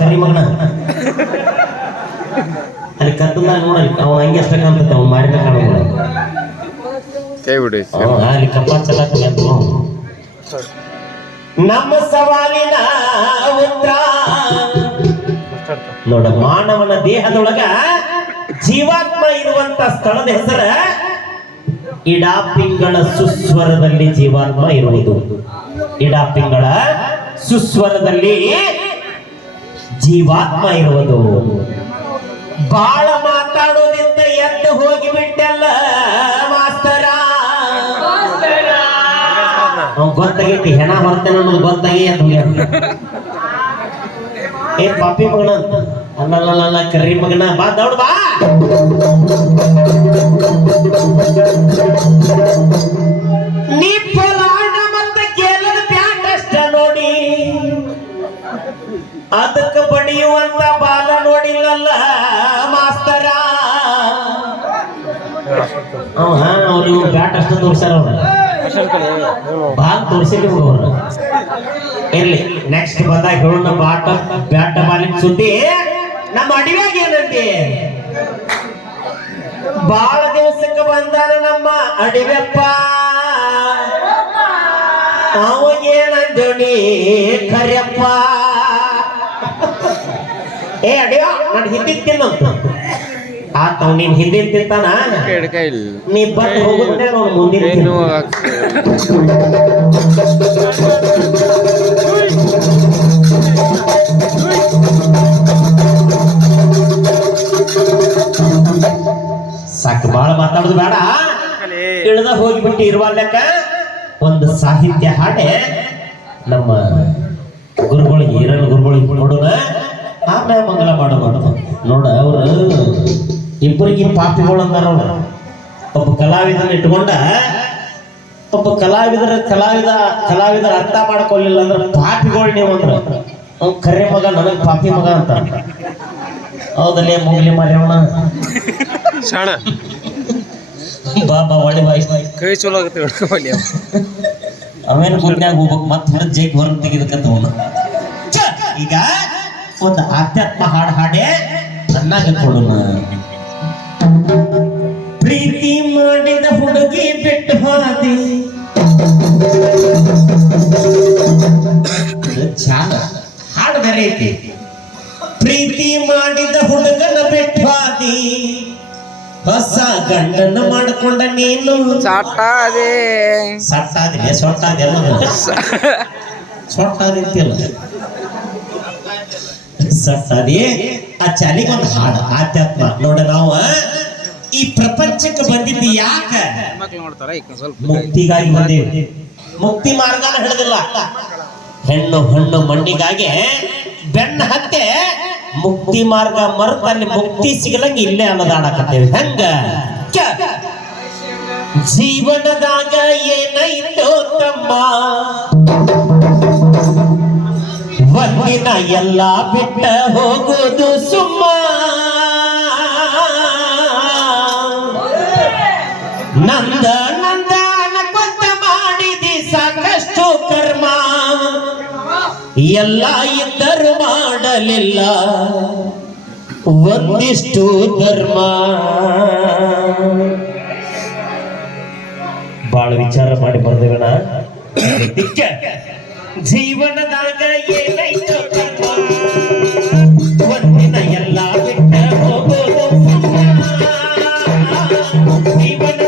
ಕರಿ ಮಗನ ಅಲ್ಲಿ ಕತ್ತದ ನೋಡಲಿ ಅವ ಹಂಗೆ ಅಷ್ಟೇ ಕಾಣ್ತೈತೆ ಅವ್ನು ಮಾರಿನ ಅಲ್ಲಿ ಕಪ್ಪ ಚೆನ್ನಾಗಿ ನಮ್ಮ ಸವಾಲಿನ ಉತ್ತರ ನೋಡ ಮಾನವನ ದೇಹದೊಳಗ ಜೀವಾತ್ಮ ಇರುವಂತ ಸ್ಥಳದ ಹೆಸರ ಇಡಾಪಿಂಗಳ ಸುಸ್ವರದಲ್ಲಿ ಜೀವಾತ್ಮ ಇರುವುದು ಪಿಂಗಳ ಸುಸ್ವರದಲ್ಲಿ ಜೀವಾತ್ಮ ಇರುವುದು ಬಾಳ ಮಾತಾಡೋದಿಂದ ಎದ್ದು ಹೋಗಿಬಿಟ್ಟೆಲ್ಲ ಮಾಸ್ತರ ಗೊತ್ತಾಗೈತಿ ಹೆಣ ಬರ್ತೇನೆ ಅನ್ನೋದು ಗೊತ್ತಾಗಿ ಏ ಪಾಪಿ ಮಗನ ಅಲ್ಲಲ್ಲ ಕರ್ರಿ ಮಗನ ಬಾ ದೌಡ್ ಬಾ ಹೊಡೆಯುವಂತ ಬಾಲ ನೋಡಿಲ್ಲಲ್ಲ ಮಾಸ್ತರ ಅವ್ರು ಬ್ಯಾಟ್ ಅಷ್ಟು ತೋರಿಸ್ಯಾರ ಅವ್ರು ಬಾಲ್ ತೋರಿಸಿದ್ರು ಅವರು ಇರ್ಲಿ ನೆಕ್ಸ್ಟ್ ಬಂದಾಗ ಹೇಳೋಣ ಬಾಟ ಬ್ಯಾಟ್ ಬಾಲಿನ ಸುದ್ದಿ ನಮ್ಮ ಅಡಿವ್ಯಾಗ ಏನಂತೆ ಬಾಳ ದಿವಸಕ್ಕೆ ಬಂದಾರ ನಮ್ಮ ಅಡಿವೆಪ್ಪ ಅವ ಏನಂದೇವ್ ನೀ ಏ ಅಡಿಯೋ ನಾನು ಹಿಂದಿನ ತಿನ್ನಂತ ಆತ ನೀನ್ ಹಿಂದಿನ ತಿಂತಾನ ನೀ ಬಂದು ಹೋಗುತ್ತೆ ನಾನು ಮುಂದಿನ ಸಾಕು ಬಾಳ ಮಾತಾಡೋದು ಬೇಡ ಇಳ್ದ ಹೋಗಿಬಿಟ್ಟು ಇರುವ ಲೆಕ್ಕ ಒಂದು ಸಾಹಿತ್ಯ ಹಾಡೆ ನಮ್ಮ ನೋಡ ಅವರು ಇಬ್ಬರಿಗೆ ಪಾಪಿಗಳು ಅಂದಾರ ಅವರು ಒಬ್ಬ ಕಲಾವಿದನ ಇಟ್ಕೊಂಡ ಒಬ್ಬ ಕಲಾವಿದರ ಕಲಾವಿದ ಕಲಾವಿದರ ಅರ್ಥ ಮಾಡ್ಕೊಳ್ಳಿಲ್ಲ ಅಂದ್ರೆ ಪಾಪಿಗಳು ನೀವು ಅಂದ್ರೆ ಅವ್ನು ಕರೆ ಮಗ ನನಗೆ ಪಾಪಿ ಮಗ ಅಂತ ಹೌದಲ್ಲೇ ಮುಗಲಿ ಮಾರ್ಯವಣ ಬಾಬಾ ಒಳ್ಳೆ ಬಾಯಿ ಕೈ ಚಲೋ ಆಗುತ್ತೆ ಅವೇನು ಗುಡ್ನ್ಯಾಗ ಹೋಗ್ಬೇಕು ಮತ್ ಹಿಡಿದು ಜೈಕ್ ಹೊರಗೆ ತೆಗಿದಕ್ಕಂತ ಈಗ ಒಂದು ಆಧ್ಯಾತ್ಮ ಹಾಡು ಹಾಡೇ ಚೆನ್ನಾಗಿ ಪ್ರೀತಿ ಮಾಡಿದ ಹುಡುಗಿ ಬಿಟ್ಟು ಹೋದಿ ಚಾಲ ಹಾಡು ಬೇರೆ ಐತಿ ಪ್ರೀತಿ ಮಾಡಿದ ಹುಡುಗನ ಬಿಟ್ಟು ಹೋದಿ ಹೊಸ ಗಂಡನ ಮಾಡ್ಕೊಂಡ ನೀನು ಸಟ್ಟಾದೆ ಸಟ್ಟಾದಿಲ್ಲ ಸೊಟ್ಟಾದೆ ಸೊಟ್ಟಾದಿಲ್ಲ ಸಟ್ಟಾದಿ ಆ ಚಾಲಿಗೊಂದು ಹಾಡು ಆಧ್ಯಾತ್ಮ ನೋಡ ನಾವು ಈ ಪ್ರಪಂಚಕ್ಕೆ ಬಂದಿದ್ದು ಯಾಕ ಮುಕ್ತಿಗಾಗಿ ಬಂದೇವಿ ಮುಕ್ತಿ ಮಾರ್ಗನ ಹಿಡಿದಿಲ್ಲ ಹೆಣ್ಣು ಹಣ್ಣು ಮಣ್ಣಿಗಾಗಿ ಬೆನ್ನ ಹತ್ತೆ ಮುಕ್ತಿ ಮಾರ್ಗ ಮರುತ ಅಲ್ಲಿ ಮುಕ್ತಿ ಸಿಗಲಂಗ ಇಲ್ಲೇ ಕತ್ತೇವೆ ಹೆಂಗ ಜೀವನದಾಗ ಏನೈತೋ ತಮ್ಮ ಎಲ್ಲ ಬಿಟ್ಟ ಹೋಗುದು ಸುಮ್ಮ ನಂದ ನಂದ ಕೊಂತ ಮಾಡಿದಿ ಸಾಕಷ್ಟು ಕರ್ಮ ಎಲ್ಲ ಇದ್ದರು ಮಾಡಲಿಲ್ಲ ಒಂದಿಷ್ಟು ಧರ್ಮ ಬಹಳ ವಿಚಾರ ಮಾಡಿ ಬರ್ದೇವಣ ಜೀವನದಾಗ ಜೀವನ